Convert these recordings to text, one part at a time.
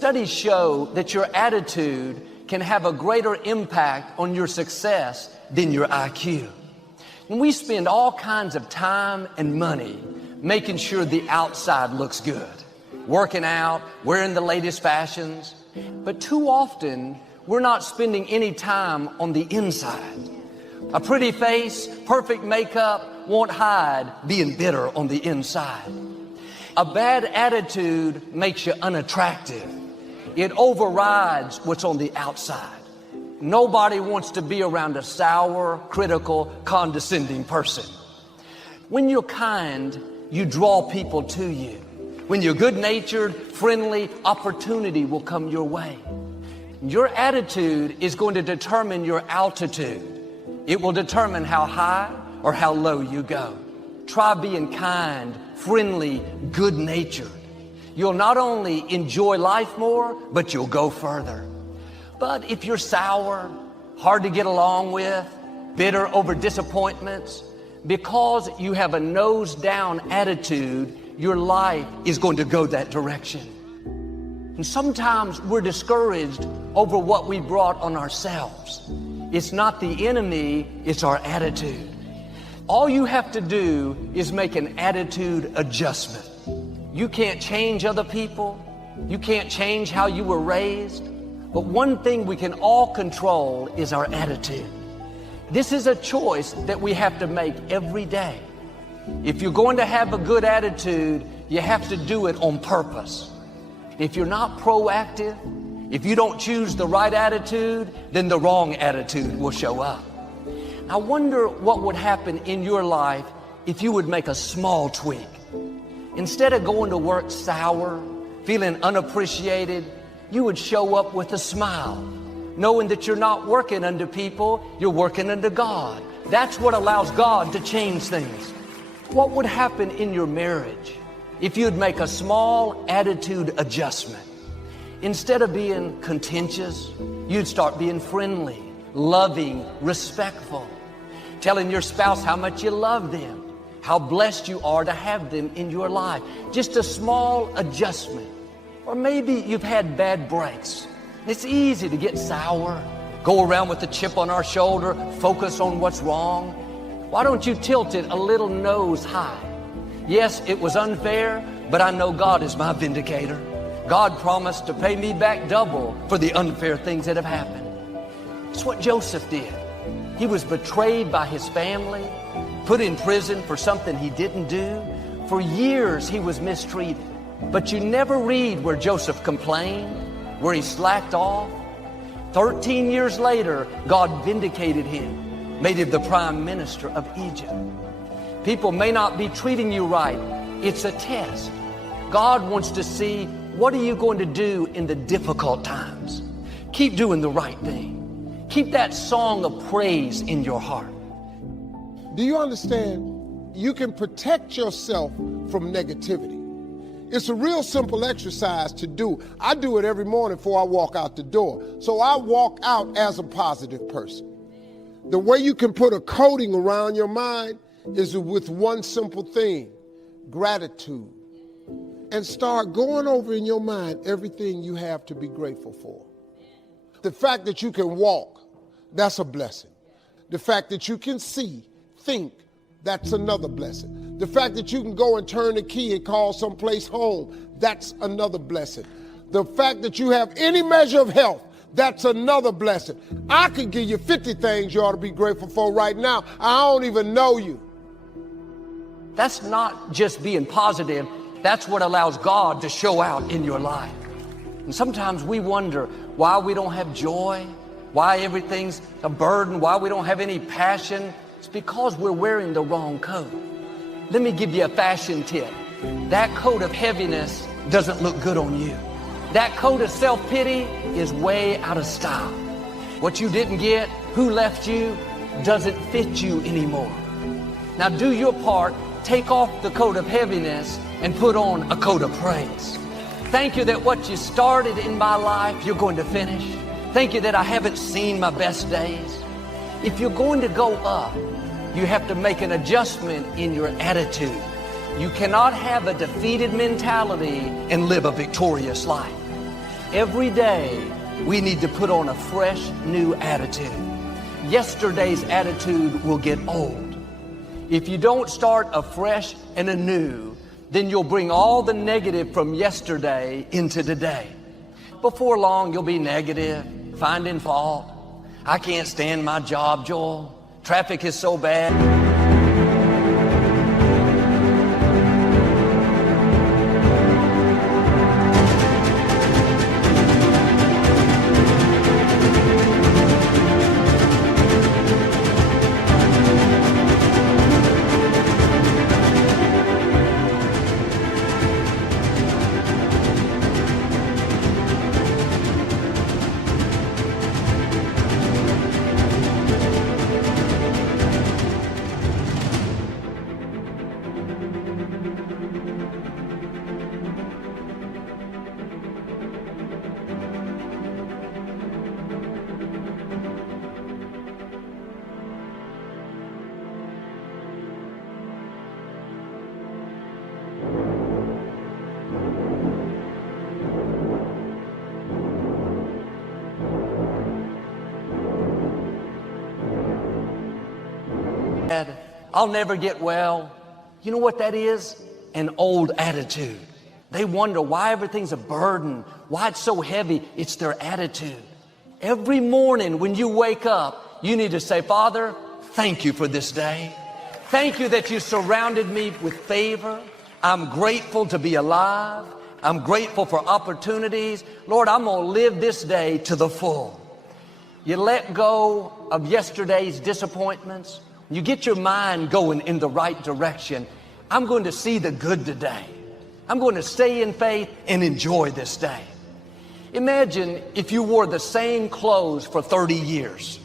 Studies show that your attitude can have a greater impact on your success than your IQ. And we spend all kinds of time and money making sure the outside looks good, working out, wearing the latest fashions. But too often, we're not spending any time on the inside. A pretty face, perfect makeup won't hide being bitter on the inside. A bad attitude makes you unattractive. It overrides what's on the outside. Nobody wants to be around a sour, critical, condescending person. When you're kind, you draw people to you. When you're good-natured, friendly, opportunity will come your way. Your attitude is going to determine your altitude. It will determine how high or how low you go. Try being kind, friendly, good-natured. You'll not only enjoy life more, but you'll go further. But if you're sour, hard to get along with, bitter over disappointments, because you have a nose-down attitude, your life is going to go that direction. And sometimes we're discouraged over what we brought on ourselves. It's not the enemy, it's our attitude. All you have to do is make an attitude adjustment. You can't change other people. You can't change how you were raised. But one thing we can all control is our attitude. This is a choice that we have to make every day. If you're going to have a good attitude, you have to do it on purpose. If you're not proactive, if you don't choose the right attitude, then the wrong attitude will show up. I wonder what would happen in your life if you would make a small tweak. Instead of going to work sour, feeling unappreciated, you would show up with a smile, knowing that you're not working under people, you're working under God. That's what allows God to change things. What would happen in your marriage if you'd make a small attitude adjustment? Instead of being contentious, you'd start being friendly, loving, respectful, telling your spouse how much you love them, how blessed you are to have them in your life. Just a small adjustment. Or maybe you've had bad breaks. It's easy to get sour, go around with a chip on our shoulder, focus on what's wrong. Why don't you tilt it a little nose high? Yes, it was unfair, but I know God is my vindicator. God promised to pay me back double for the unfair things that have happened. It's what Joseph did. He was betrayed by his family, put in prison for something he didn't do. For years he was mistreated. But you never read where Joseph complained, where he slacked off. 13 years later, God vindicated him, made him the prime minister of Egypt. People may not be treating you right. It's a test. God wants to see, what are you going to do in the difficult times? Keep doing the right thing. Keep that song of praise in your heart. Do you understand? You can protect yourself from negativity. It's a real simple exercise to do. I do it every morning before I walk out the door. So I walk out as a positive person. The way you can put a coating around your mind is with one simple thing: gratitude. And start going over in your mind everything you have to be grateful for. The fact that you can walk, that's a blessing. The fact that you can see, think, that's another blessing. The fact that you can go and turn the key and call someplace home, that's another blessing. The fact that you have any measure of health, that's another blessing. I could give you 50 things you ought to be grateful for right now. I don't even know you. That's not just being positive. That's what allows God to show out in your life. And sometimes we wonder why we don't have joy, why everything's a burden, why we don't have any passion. It's because we're wearing the wrong coat. Let me give you a fashion tip. That coat of heaviness doesn't look good on you. That coat of self-pity is way out of style. What you didn't get, who left you, doesn't fit you anymore. Now do your part. Take off the coat of heaviness and put on a coat of praise. Thank you that what you started in my life, you're going to finish. Thank you that I haven't seen my best days. If you're going to go up, you have to make an adjustment in your attitude. You cannot have a defeated mentality and live a victorious life. Every day, we need to put on a fresh, new attitude. Yesterday's attitude will get old. If you don't start afresh and anew, then you'll bring all the negative from yesterday into today. Before long, you'll be negative, finding fault. I can't stand my job, Joel. Traffic is so bad. I'll never get well. You know what that is? An old attitude. They wonder why everything's a burden, why it's so heavy. It's their attitude. Every morning when you wake up, you need to say, Father, thank you for this day. Thank you that you surrounded me with favor. I'm grateful to be alive. I'm grateful for opportunities. Lord, I'm going to live this day to the full. You let go of yesterday's disappointments. You get your mind going in the right direction. I'm going to see the good today. I'm going to stay in faith and enjoy this day. Imagine if you wore the same clothes for 30 years.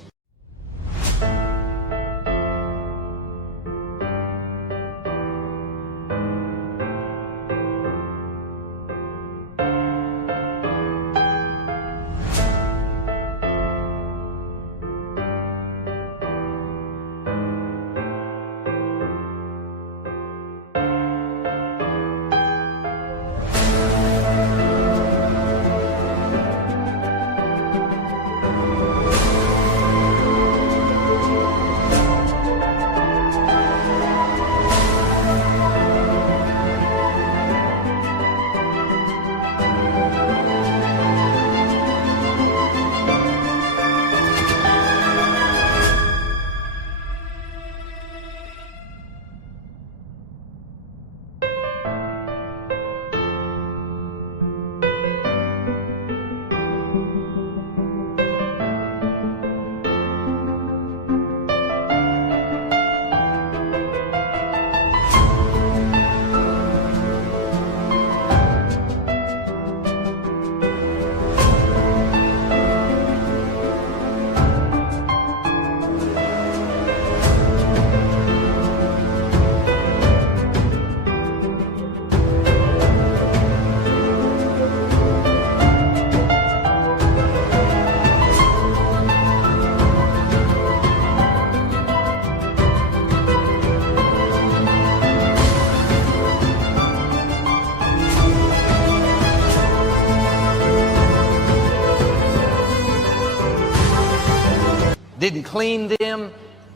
Didn't clean them,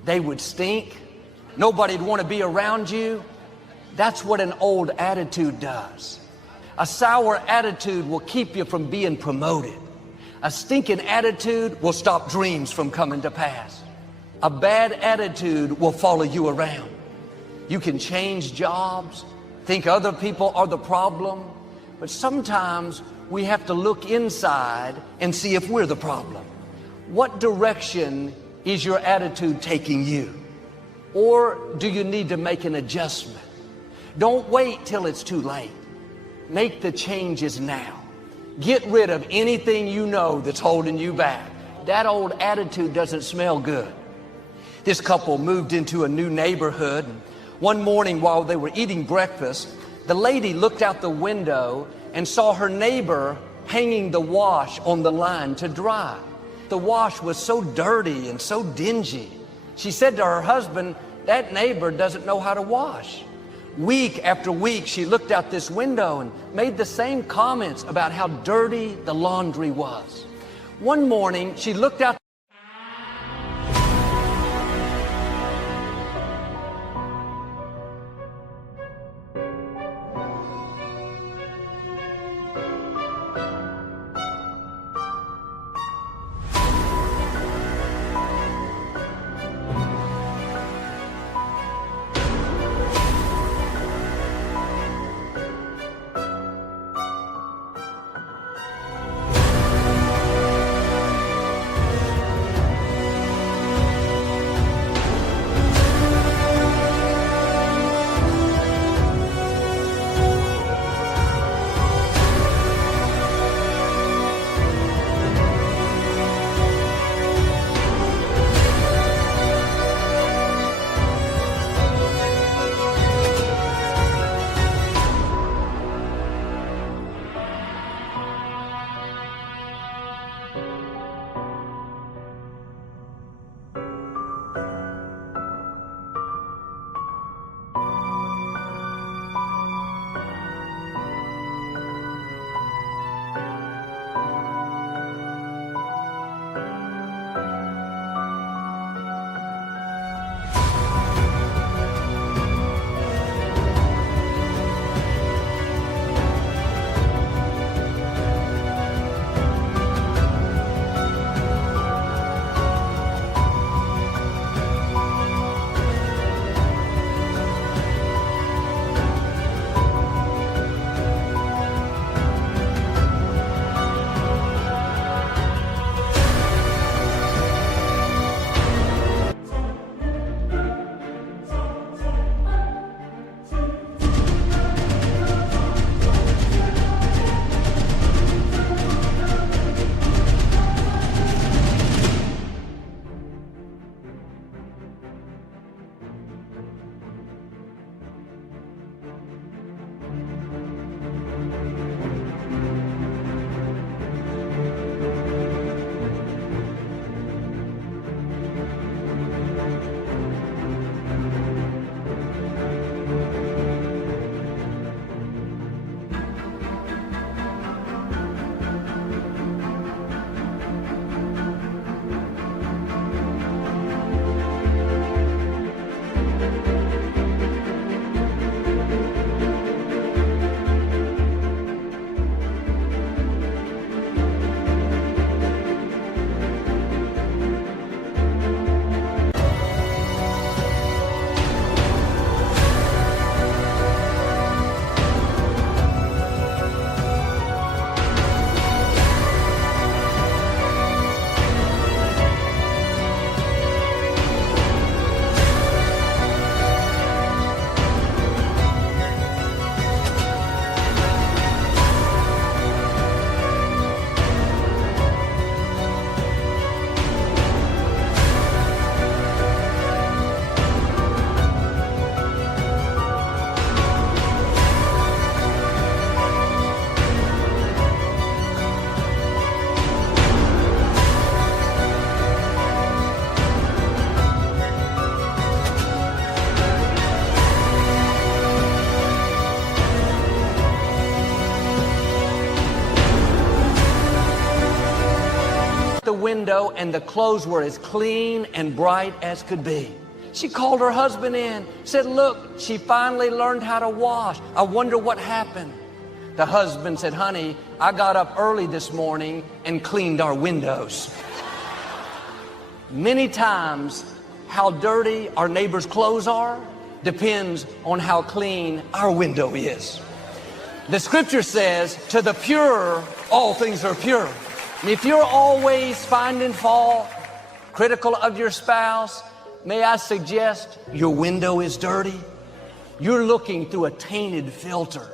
they would stink. Nobody'd want to be around you. That's what an old attitude does. A sour attitude will keep you from being promoted. A stinking attitude will stop dreams from coming to pass. A bad attitude will follow you around. You can change jobs, think other people are the problem, but sometimes we have to look inside and see if we're the problem. What direction is your attitude taking you? Or do you need to make an adjustment? Don't wait till it's too late. Make the changes now. Get rid of anything you know that's holding you back. That old attitude doesn't smell good. This couple moved into a new neighborhood. And one morning while they were eating breakfast, the lady looked out the window and saw her neighbor hanging the wash on the line to dry. The wash was so dirty and so dingy. She said to her husband, "That neighbor doesn't know how to wash." Week after week, she looked out this window and made the same comments about how dirty the laundry was. One morning, she looked out. The window and the clothes were as clean and bright as could be. She called her husband in, said, "Look, she finally learned how to wash. I wonder what happened." The husband said, "Honey, I got up early this morning and cleaned our windows." Many times, how dirty our neighbor's clothes are depends on how clean our window is. The scripture says, "To the pure, all things are pure." And if you're always finding fault, critical of your spouse, may I suggest your window is dirty? You're looking through a tainted filter.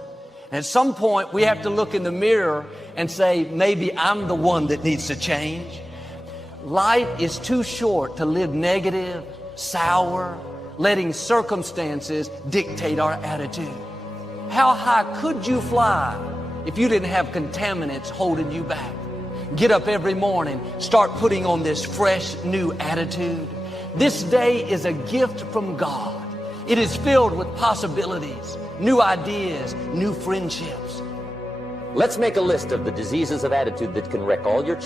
And at some point, we have to look in the mirror and say, maybe I'm the one that needs to change. Life is too short to live negative, sour, letting circumstances dictate our attitude. How high could you fly if you didn't have contaminants holding you back? Get up every morning, start putting on this fresh new attitude. This day is a gift from God. It is filled with possibilities, new ideas, new friendships. Let's make a list of the diseases of attitude that can wreck all your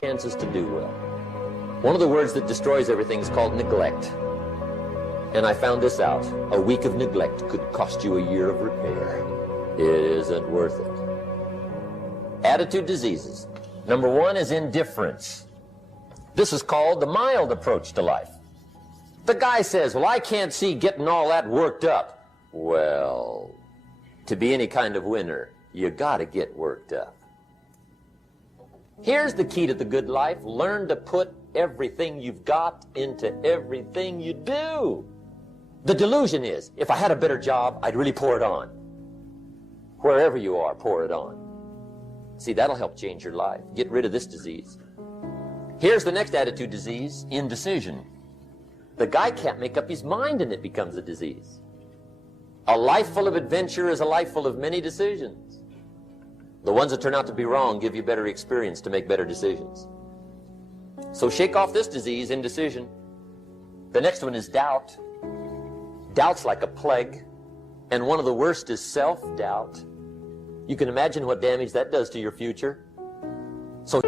chances to do well. One of the words that destroys everything is called neglect. And I found this out. A week of neglect could cost you a year of repair. It isn't worth it. Attitude diseases. Number one is indifference. This is called the mild approach to life. The guy says, well, I can't see getting all that worked up. Well, to be any kind of winner, you gotta get worked up. Here's the key to the good life. Learn to put everything you've got into everything you do. The delusion is, if I had a better job, I'd really pour it on. Wherever you are, pour it on. See, that'll help change your life. Get rid of this disease. Here's the next attitude disease, indecision. The guy can't make up his mind and it becomes a disease. A life full of adventure is a life full of many decisions. The ones that turn out to be wrong give you better experience to make better decisions. So shake off this disease, indecision. The next one is doubt. Doubt's like a plague, and one of the worst is self-doubt. You can imagine what damage that does to your future. So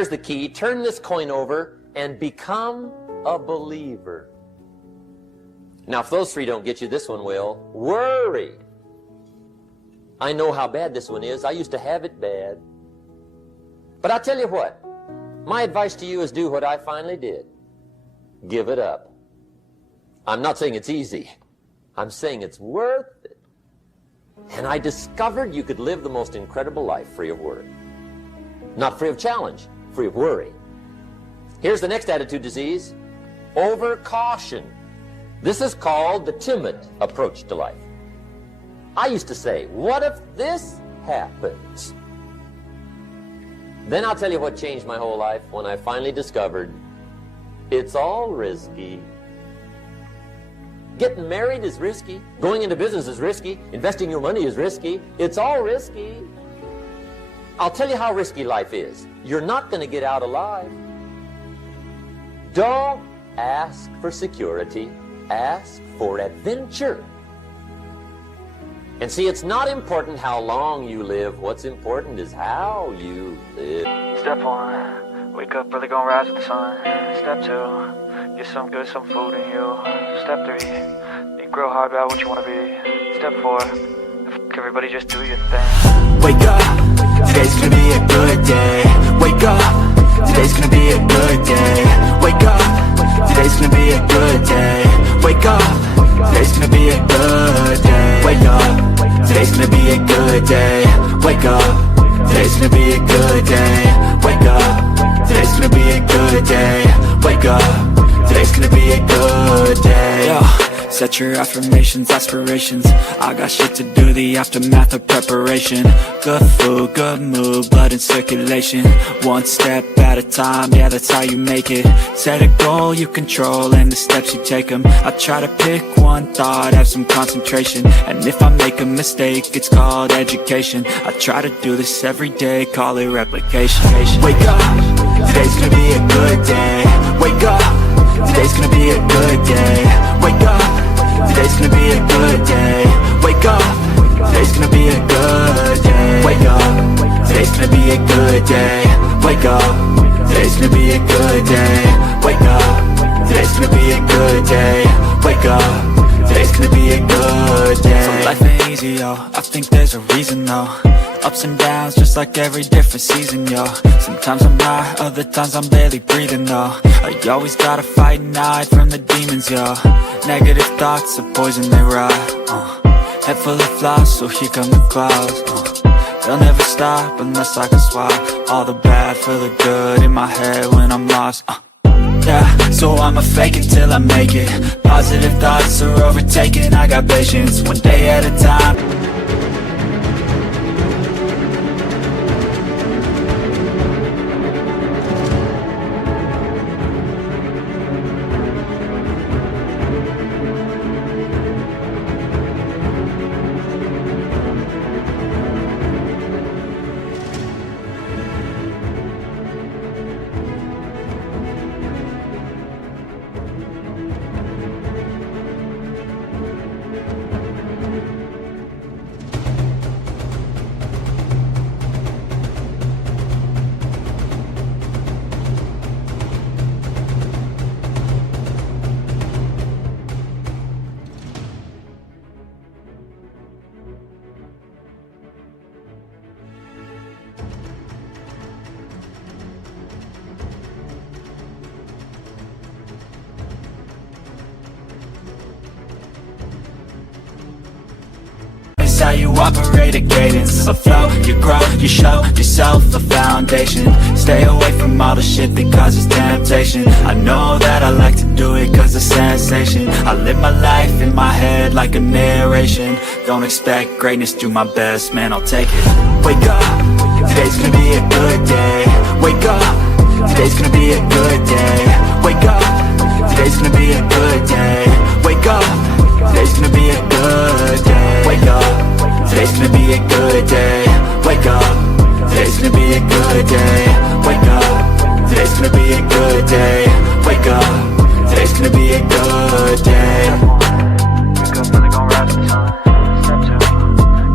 here's the key. Turn this coin over and become a believer. Now, if those three don't get you, this one will. Worry. I know how bad this one is. I used to have it bad. But I'll tell you what. My advice to you is do what I finally did. Give it up. I'm not saying it's easy. I'm saying it's worth it. And I discovered you could live the most incredible life free of worry. Not free of challenge, free of worry. Here's the next attitude disease, overcaution. This is called the timid approach to life. I used to say, what if this happens? Then I'll tell you what changed my whole life when I finally discovered it's all risky. Getting married is risky. Going into business is risky. Investing your money is risky. It's all risky. I'll tell you how risky life is. You're not going to get out alive. Don't ask for security. Ask for adventure. And see, it's not important how long you live. What's important is how you live. Step 1, wake up early, gonna rise with the sun. Step 2, get some food in you. Step 3, think real hard about what you wanna be. Step 4, everybody just do your thing. Wake up, today's gonna be a good day. Wake up, today's gonna be a good day. Wake up, today's gonna be a good day. Wake up, today's gonna be a good day. Wake up, today's gonna be a good day. Wake up, today's gonna be a good day. Wake up, today's gonna be a good day. Wake up, today's gonna be a good day. Yo, set your affirmations, aspirations. I got shit to do, the aftermath of preparation. Good food, good mood, blood in circulation. One step at a time, yeah, that's how you make it. Set a goal you control and the steps you take them. I try to pick one thought, have some concentration. And if I make a mistake, it's called education. I try to do this every day, call it replication. Wake up, today's gonna be a good day. Wake up, today's gonna be a good day. Wake up, today's gonna be a good day. Wake up, today's gonna be a good day. Wake up, today's gonna be a good day. Wake up, today's gonna be a good day. Wake up, today's gonna be a good day. Wake up, today's gonna be a good day. So life ain't easy, yo, I think there's a reason, though. Ups and downs, just like every different season, yo. Sometimes I'm high, other times I'm barely breathing, though. I always gotta fight and hide from the demons, yo. Negative thoughts are poison, they rot. Head full of flies, so here come the clouds. They'll never stop unless I can swap all the bad for the good in my head when I'm lost. Yeah, so I'ma fake it till I make it. Positive thoughts are overtaken, I got patience, one day at a time. How you operate a cadence, a flow, you grow, you show yourself a foundation. Stay away from all the shit that causes temptation. I know that I like to do it cause it's sensation. I live my life in my head like a narration. Don't expect greatness, do my best, man, I'll take it. Wake up, today's gonna be a good day. Wake up, today's gonna be a good day. Wake up, today's gonna be a good day. Wake up, today's gonna be a good day. Wake up, today's gonna be a good day. Wake up, today's gonna be a good day. Wake up, today's gonna be a good day. Wake up, today's gonna be a good day. Wake up early, gonna rise with the sun. Step 2,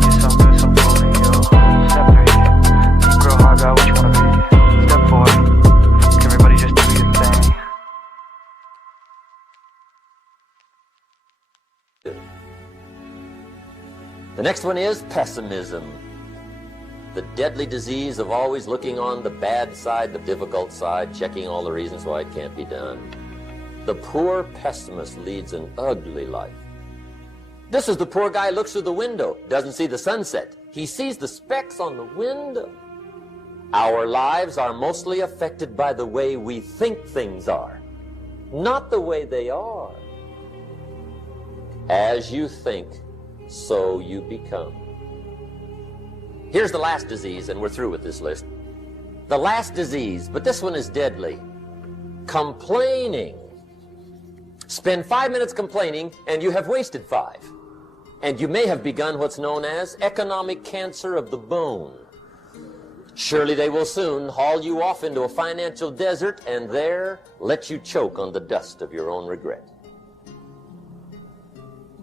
get some food in you. Step 3, think real hard about what you wanna be. Step 4, everybody just do your thing. The next one is pessimism. The deadly disease of always looking on the bad side, the difficult side, checking all the reasons why it can't be done. The poor pessimist leads an ugly life. This is the poor guy looks through the window, doesn't see the sunset. He sees the specks on the window. Our lives are mostly affected by the way we think things are, not the way they are. As you think, so you become. Here's the last disease, and we're through with this list. The last disease, but this one is deadly. Complaining. Spend 5 minutes complaining, and you have wasted 5. And you may have begun what's known as economic cancer of the bone. Surely they will soon haul you off into a financial desert and there let you choke on the dust of your own regret.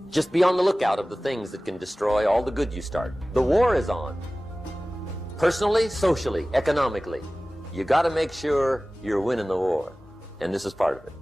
Just be on the lookout of the things that can destroy all the good you start. The war is on. Personally, socially, economically. You got to make sure you're winning the war. And this is part of it.